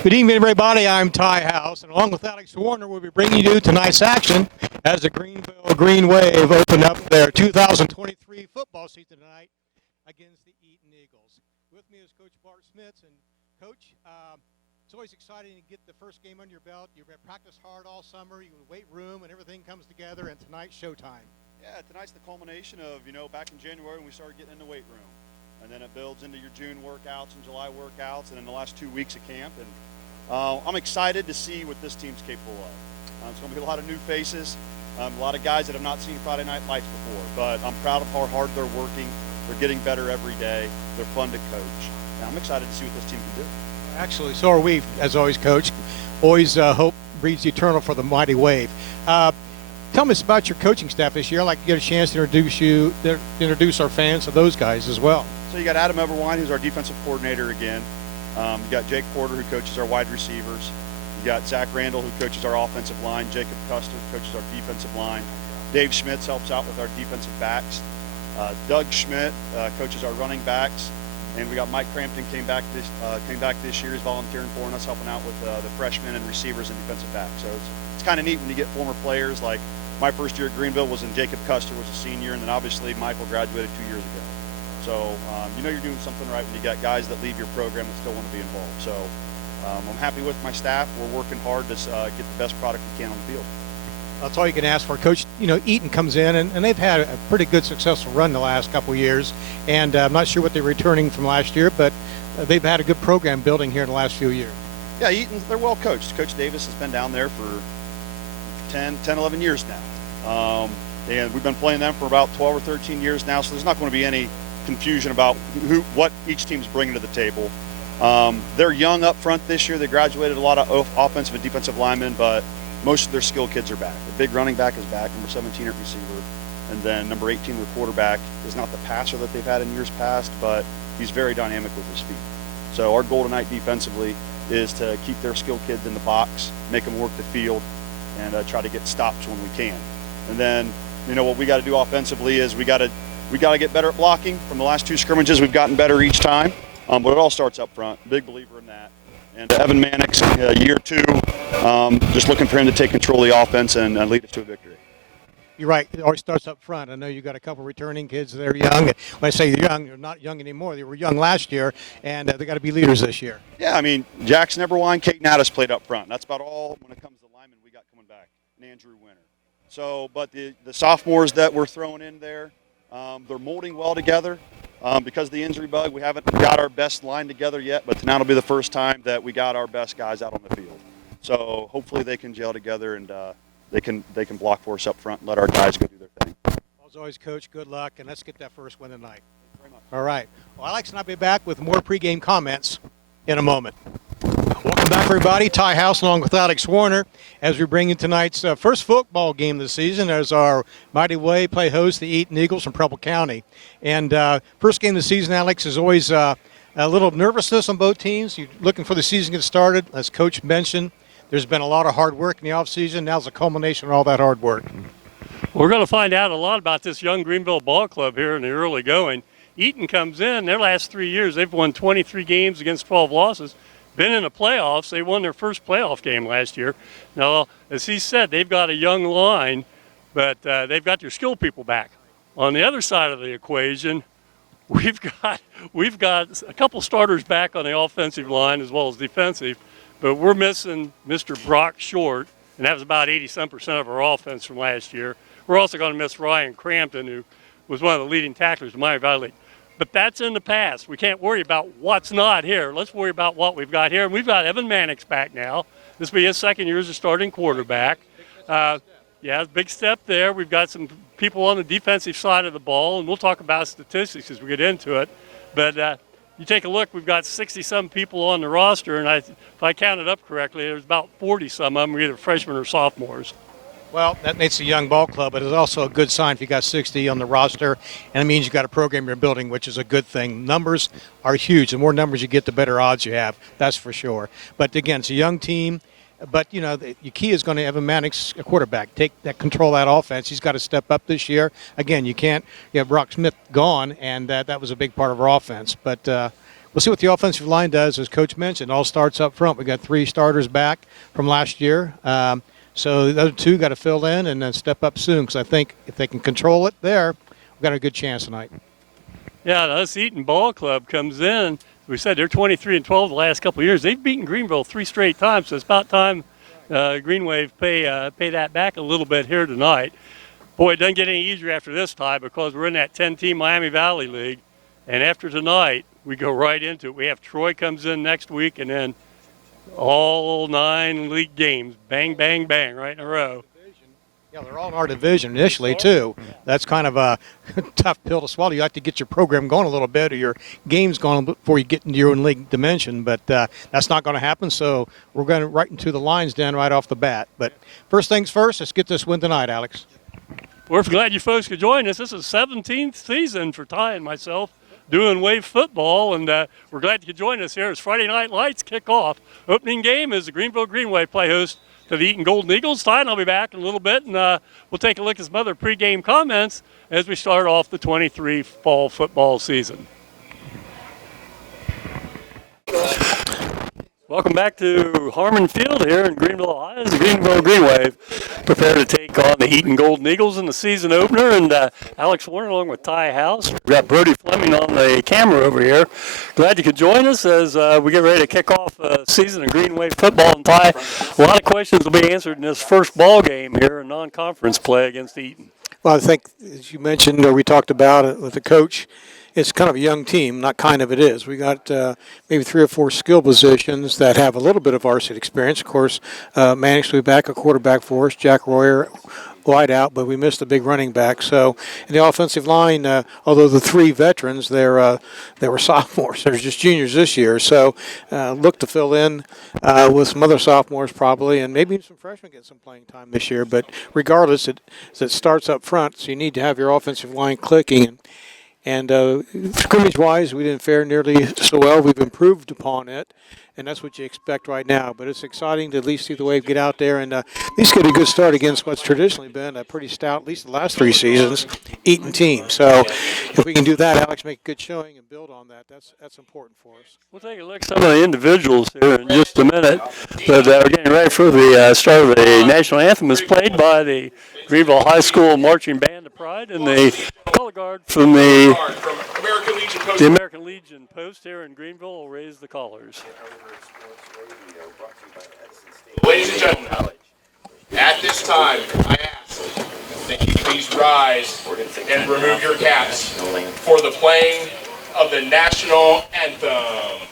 Good evening, everybody. I'm Ty House, and along with Alex Warner, we'll be bringing you tonight's action as the Greenville GreenWave open up their 2023 football season tonight against the Eaton Eagles. With me is Coach Bart Smits, and Coach, it's always exciting to get the first game under your belt. You've practiced hard all summer. You weight room, and everything comes together, and tonight's showtime. Yeah, tonight's the culmination of, back in January when we started getting in the weight room. And then it builds into your June workouts and July workouts, and then the last 2 weeks of camp. And I'm excited to see what this team's capable of. It's going to be a lot of new faces, a lot of guys that have not seen Friday Night Lights before. But I'm proud of how hard they're working. They're getting better every day. They're fun to coach. And I'm excited to see what this team can do. Actually, so are we, as always, Coach. Always hope breeds eternal for the mighty wave. Tell me about your coaching staff this year. I'd like to get a chance to introduce our fans to those guys as well. So you got Adam Everwine, who's our defensive coordinator again. You got Jake Porter, who coaches our wide receivers. You got Zach Randall, who coaches our offensive line. Jacob Custer coaches our defensive line. Dave Schmitz helps out with our defensive backs. Doug Schmidt coaches our running backs. And we got Mike Crampton came back this year. He's volunteering for us, helping out with the freshmen and receivers and defensive backs. So it's kind of neat when you get former players. Like my first year at Greenville was when Jacob Custer was a senior, and then obviously Michael graduated 2 years ago. So you're doing something right when you got guys that leave your program that still want to be involved. So I'm happy with my staff. We're working hard to get the best product we can on the field. That's all you can ask for, Coach. Eaton comes in, and they've had a pretty good, successful run the last couple of years. And I'm not sure what they're returning from last year, but they've had a good program building here in the last few years. Yeah, Eaton, they're well coached. Coach Davis has been down there for 10, 11 years now. And we've been playing them for about 12 or 13 years now, so there's not going to be any confusion about what each team's bringing to the table. They're young up front this year. They graduated a lot of offensive and defensive linemen, but most of their skill kids are back. The big running back is back, number 17 at receiver, and then number 18, their quarterback, is not the passer that they've had in years past, but he's very dynamic with his feet. So our goal tonight defensively is to keep their skilled kids in the box, make them work the field, and try to get stops when we can. And then, what we got to do offensively is we got to get better at blocking. From the last 2 scrimmages, we've gotten better each time, but it all starts up front. Big believer in that. And Evan Mannix, year 2, just looking for him to take control of the offense and lead us to a victory. You're right. It always starts up front. I know you got a couple returning kids that are young. When I say young, they're not young anymore. They were young last year, and they got to be leaders this year. Yeah, Jackson Everwine, Kate Natus played up front. That's about all when it comes to linemen we got coming back, and Andrew Winter. So, but the sophomores that we're throwing in there, they're molding well together. Because of the injury bug, we haven't got our best line together yet, but tonight will be the first time that we got our best guys out on the field. So hopefully they can gel together and they can block for us up front and let our guys go do their thing. As always, Coach, good luck, and let's get that first win tonight. Thank you very much. All right. Well, Alex and I'll be back with more pregame comments in a moment. Welcome back, everybody. Ty House along with Alex Warner as we bring in tonight's first football game of the season as our Mighty Wave play host the Eaton Eagles from Preble County. And first game of the season, Alex, is always a little nervousness on both teams. You're looking for the season to get started. As Coach mentioned, there's been a lot of hard work in the offseason. Now's the culmination of all that hard work. We're going to find out a lot about this young Greenville ball club here in the early going. Eaton comes in. Their last 3 years, they've won 23 games against 12 losses. Been in the playoffs. They won their first playoff game last year. Now, as he said, they've got a young line, but they've got their skill people back. On the other side of the equation, we've got a couple starters back on the offensive line as well as defensive, but we're missing Mr. Brock Short, and that was about 80-some% of our offense from last year. We're also going to miss Ryan Crampton, who was one of the leading tacklers in Miami Valley League. But that's in the past. We can't worry about what's not here. Let's worry about what we've got here. And we've got Evan Mannix back now. This will be his second year as a starting quarterback. Yeah, big step there. We've got some people on the defensive side of the ball, and we'll talk about statistics as we get into it. But you take a look, we've got 60-some people on the roster, and if I counted up correctly, there's about 40-some of them are either freshmen or sophomores. Well, that makes a young ball club, but it's also a good sign if you got 60 on the roster, and it means you got a program you're building, which is a good thing. Numbers are huge. The more numbers you get, the better odds you have. That's for sure. But again, it's a young team. But, the key is going to have a Mannix, a quarterback, control that offense. He's got to step up this year. Again, you have Brock Smith gone, and that was a big part of our offense. But we'll see what the offensive line does. As Coach mentioned, all starts up front. We got 3 starters back from last year. So the other 2 got to fill in and then step up soon, because I think if they can control it there, we've got a good chance tonight. Yeah, this Eaton Ball Club comes in. We said they're 23-12 the last couple of years. They've beaten Greenville 3 straight times, so it's about time GreenWave pay that back a little bit here tonight. Boy, it doesn't get any easier after this tie, because we're in that 10-team Miami Valley League, and after tonight, we go right into it. We have Troy comes in next week, and then all 9 league games, bang, bang, bang, right in a row. Yeah, they're all in our division initially, too. That's kind of a tough pill to swallow. You like to get your program going a little bit, or your games going before you get into your own league dimension, but that's not going to happen, so we're going right into the lines then right off the bat. But first things first, let's get this win tonight, Alex. We're glad you folks could join us. This is the 17th season for Ty and myself doing Wave football, and we're glad you could join us here as Friday Night Lights kick off. Opening game is the Greenville GreenWave play host to the Eaton Golden Eagles. Ty and I'll be back in a little bit, and we'll take a look at some other pregame comments as we start off the 23 fall football season. Welcome back to Harmon Field here in Greenville, Ohio. As the Greenville GreenWave prepare to take on the Eaton Golden Eagles in the season opener. And Alex Warner along with Ty House. We've got Brody Fleming on the camera over here. Glad you could join us as we get ready to kick off season of GreenWave football. And Ty, a lot of questions will be answered in this first ball game here in non-conference play against Eaton. Well, I think, as you mentioned, or we talked about it with the coach, it's kind of a young team, not kind of, it is. We got maybe 3 or 4 skill positions that have a little bit of varsity experience. Of course, Mannix will be back, a quarterback for us, Jack Royer wide out, but we missed a big running back. So in the offensive line, although the 3 veterans, they were sophomores. They're just juniors this year. So look to fill in with some other sophomores probably, and maybe some freshmen get some playing time this year. But regardless, it starts up front, so you need to have your offensive line clicking. And scrimmage-wise, we didn't fare nearly so well. We've improved upon it, and that's what you expect right now. But it's exciting to at least see the Wave get out there and at least get a good start against what's traditionally been a pretty stout, at least the last 3 seasons, Eaton team. So if we can do that, Alex, make a good showing and build on that, that's important for us. We'll take a look at some of the individuals here in just a minute. But we're getting ready for the start of the national anthem is played by the Greenville High School Marching Band of Pride and the color guard from the American Legion Post here in Greenville will raise the colors. Ladies and gentlemen, at this time, I ask that you please rise and remove your caps for the playing of the national anthem.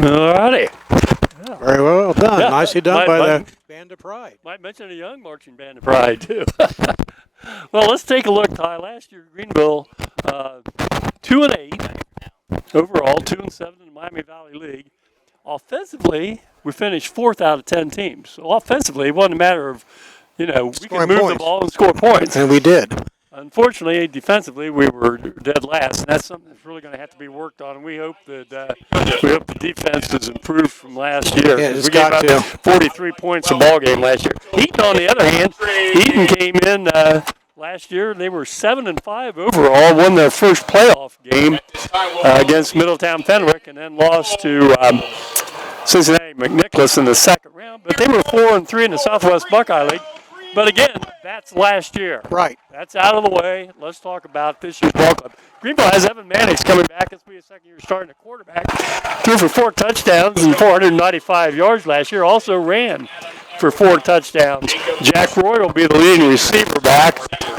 All righty. Yeah. Very well done. Yeah. Nicely done by the Band of Pride. Might mention a young marching band of pride, too. Well, let's take a look, Ty. Last year, Greenville, 2-8 overall, 2-7 in the Miami Valley League. Offensively, we finished 4th out of 10 teams. So offensively, it wasn't a matter of, we could move the ball and score points. And we did. unfortunately, defensively, we were dead last, and that's something that's really going to have to be worked on. And we hope that the defense has improved from last year. Yeah, it's we gave got up to. 43 points a ball game last year. Eaton, on the other hand, Eaton came in last year. They were 7-5 overall. Won their first playoff game against Middletown Fenwick, and then lost to Cincinnati McNicholas in the second round. But they were 4-3 in the Southwest Buckeye League. But again, that's last year. Right. That's out of the way. Let's talk about this year's ball club. Greenville has Evan Mannix coming back. This will be his second year starting at quarterback. Threw for 4 touchdowns and 495 yards last year. Also ran for 4 touchdowns. Jack Roy will be the leading receiver back.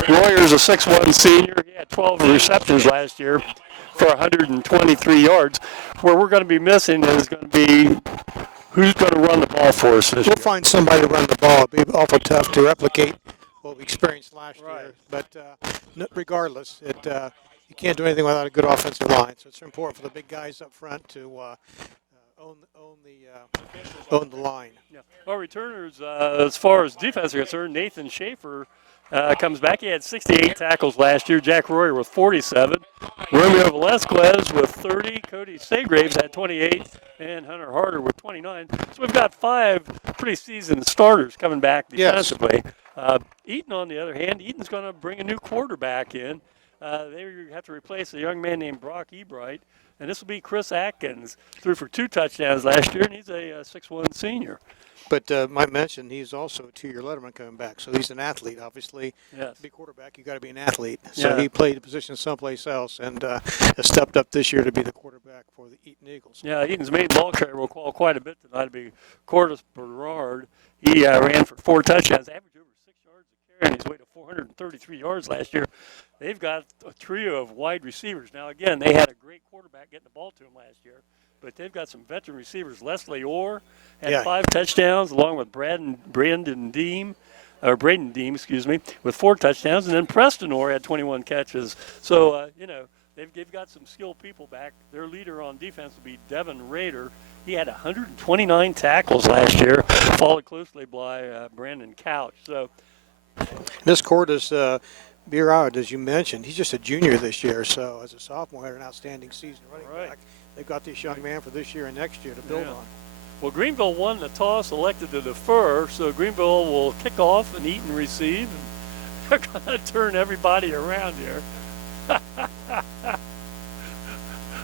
Royer's a 6'1 senior. He had 12 receptions last year for 123 yards. Where we're going to be missing is going to be who's going to run the ball for us this year. We'll find somebody to run the ball. It'll be awful tough to replicate what we experienced last year. But regardless, you can't do anything without a good offensive line. So it's important for the big guys up front to own the line. Yeah. Our returners, as far as defense are concerned, Nathan Schaefer comes back. He had 68 tackles last year. Jack Royer with 47. Romeo Velasquez with 30. Cody Segraves had 28. And Hunter Harder with 29. So we've got 5 pretty seasoned starters coming back defensively. Yes. Eaton, on the other hand, Eaton's going to bring a new quarterback in. They have to replace a young man named Brock Ebright. And this will be Chris Atkins. Threw for 2 touchdowns last year, and he's a 6'1 senior. But might mention he's also a 2-year letterman coming back, so he's an athlete. Obviously, yes. To be quarterback, you got to be an athlete. So Yeah. he played the position someplace else, and has stepped up this year to be the quarterback for the Eaton Eagles. Yeah, Eaton's main ball carrier will call quite a bit tonight. It'll be Cordis Berard. He ran for 4 touchdowns, averaged over 6 yards a carry, and he's weighed 433 yards last year. They've got a trio of wide receivers. Now, again, they had a great quarterback getting the ball to him last year. But they've got some veteran receivers. Leslie Orr had 5 touchdowns, along with Braden Deem, with 4 touchdowns. And then Preston Orr had 21 catches. So, they've got some skilled people back. Their leader on defense will be Devin Rader. He had 129 tackles last year, followed closely by Brandon Couch. So, This Cordis Berard, as you mentioned, he's just a junior this year. So, as a sophomore, had an outstanding season running back. They've got this young man for this year and next year to build on. Well, Greenville won the toss, elected to defer, so Greenville will kick off and Eaton receive. And they're going to turn everybody around here.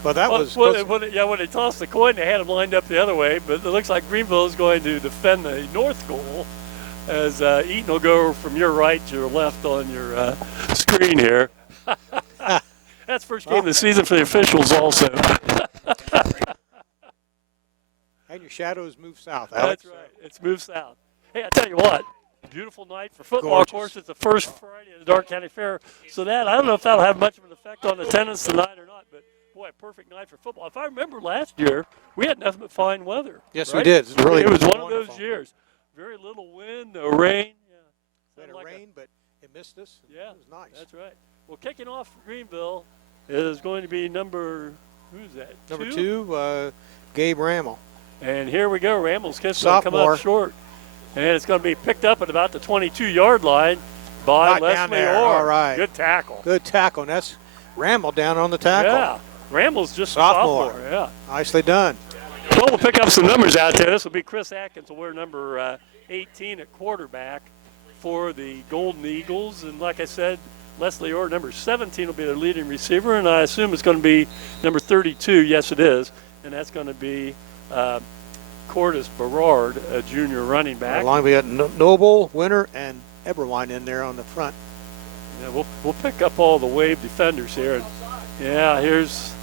Well, that was when they tossed the coin, they had them lined up the other way, but it looks like Greenville is going to defend the north goal as Eaton will go from your right to your left on your screen here. That's first game of the season for the officials also. And your shadows move south, Alex. That's right. It's moved south. Hey, I tell you what, beautiful night for football. Gorgeous. Of course, it's the first Friday at the Dark County Fair. So I don't know if that'll have much of an effect on attendance tonight or not, but boy, a perfect night for football. If I remember last year, we had nothing but fine weather. Yes, right? we did. It was one wonderful. of those years. Very little wind, no rain. We had a rain, but it missed us. Yeah, it was nice. That's right. Well, kicking off for Greenville is going to be number 2, Gabe Rammel. And here we go. Rammel's kiss going to come up short. And it's going to be picked up at about the 22-yard line by Leslie Orr. All right. Good tackle. Good tackle. And that's Rammel down on the tackle. Yeah. Rammel's just sophomore. Yeah. Nicely done. Well, we'll pick up some numbers out there. This will be Chris Atkins will wear number 18 at quarterback for the Golden Eagles. And like I said, Leslie Orr, number 17, will be their leading receiver. And I assume it's going to be number 32. Yes, it is. And that's going to be Cordis Berard, a junior running back. Along we got Noble, Winter, and Eberwine in there on the front. Yeah, we'll pick up all the wave defenders here. And yeah, here's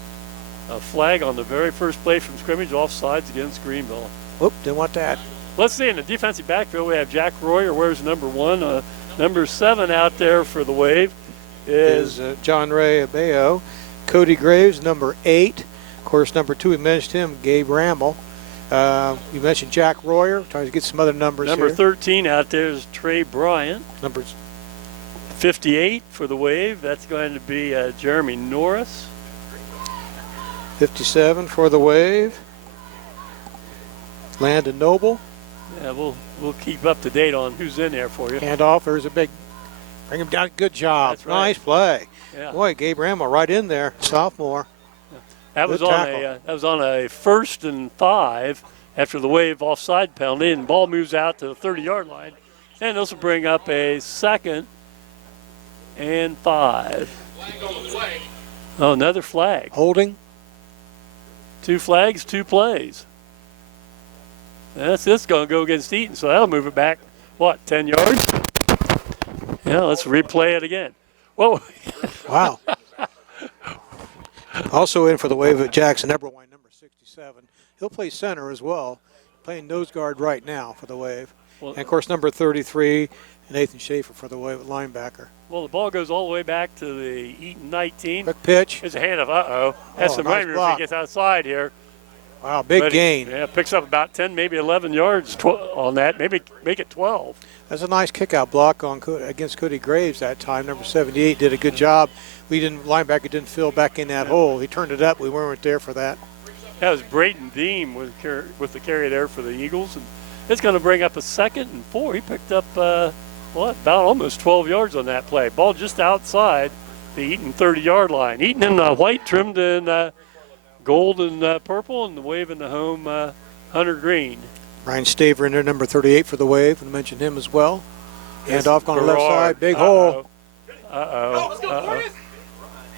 a flag on the very first play from scrimmage, offsides against Greenville. Whoop, didn't want that. Let's see, in the defensive backfield, we have Jack Royer, wears number 1. Number 7 out there for the wave is John Ray Abayo. Cody Graves, number 8. Of course, number 2, we mentioned him, Gabe Rammel. You mentioned Jack Royer. Trying to get some other numbers Number here. 13 out there is Trey Bryant. Numbers 58 for the wave. That's going to be Jeremy Norris. 57 for the wave. Landon Noble. Yeah, we'll keep up to date on who's in there for you. Handoff. There's a big Bring him down. Good job. That's right. Nice play. Yeah. Boy, Gabe Ramel right in there, sophomore. That Good was tackle. that was on a 1st and 5 after the Wave offside penalty, and the ball moves out to the 30-yard line. And this will bring up a 2nd and 5. Oh, another flag. Holding. 2 flags, 2 plays. That's this going to go against Eaton, so that'll move it back, what, 10 yards? Yeah, let's replay it again. Whoa. Wow. Also in for the Wave at Jackson Eberwine, number 67. He'll play center as well, playing nose guard right now for the Wave. Well, And, of course, number 33, Nathan Schaefer for the Wave at linebacker. well, the ball goes all the way back to the Eaton 19. Quick pitch. There's a hand of uh-oh. That's some nice rain if block. he gets outside here. Wow, big But gain. Yeah, picks up about 10, maybe 11 yards on that. Maybe make it 12. That's a nice kick-out block against Cody Graves that time. Number 78 did a good job. Linebacker didn't fill back in that hole. He turned it up. We weren't there for that. That was Brayton Deem with the carry there for the Eagles. And it's going to bring up a 2nd and 4. He picked up, about almost 12 yards on that play. Ball just outside the Eaton 30-yard line. Eaton in white trimmed in gold and purple, and the Wave in the home hunter green. Ryan Staver in there, number 38 for the Wave. And mentioned him as well. Hand off on the left Berard. side. Big hole. Uh-oh.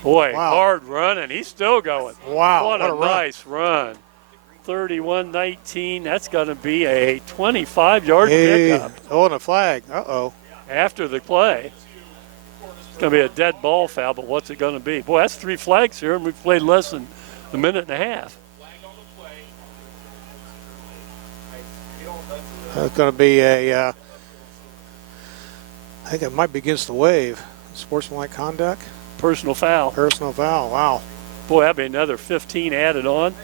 Boy, Wow. hard running. He's still going. Wow, What what a a run. nice run. 31-19. That's going to be a 25-yard Hey. pickup Oh, and a flag. Uh-oh. after the play. It's going to be a dead ball foul, but what's it going to be? Boy, that's 3 flags here, and we've played less than a minute and a half. That's going to be I think it might be against the Wave. Sportsmanlike conduct. Personal foul. Personal foul. Wow. Boy, that'd be another 15 added on.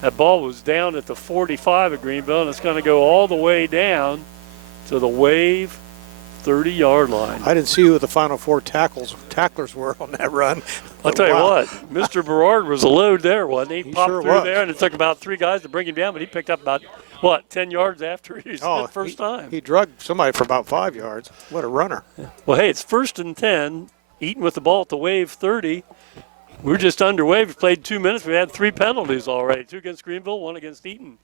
That ball was down at the 45 of Greenville, and it's going to go all the way down to the Wave 30-yard line. I didn't see who the final 4 tacklers were on that run. I'll tell you Wow. what, Mr. Berard was a load there, wasn't he? He Popped sure through was. there, and it took about 3 guys to bring him down, but he picked up about, 10 yards after he the first time. He drugged somebody for about 5 yards. What a runner. Well, hey, it's 1st and 10. Eaton with the ball at the Wave 30. We're just underway. We've played 2 minutes. We've had 3 penalties already. 2 against Greenville, 1 against Eaton.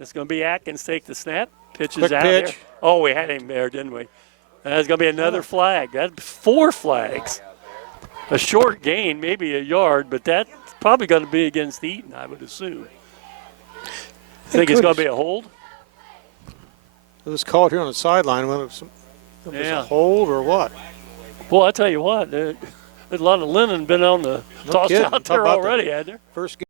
It's going to be Atkins take the snap. Pitches Quick out pitch. there. Oh, we had him there, didn't we? And there's going to be another flag. That's 4 flags. A short gain, maybe a yard, but that's probably going to be against Eaton, I would assume. Think it's going to be a hold? It was called here on the sideline. Whether it was Yeah. a hold or what. Well, I tell you what, there's a lot of linen been on the No tossed kidding. out Talk there about the already, hadn't there? First game.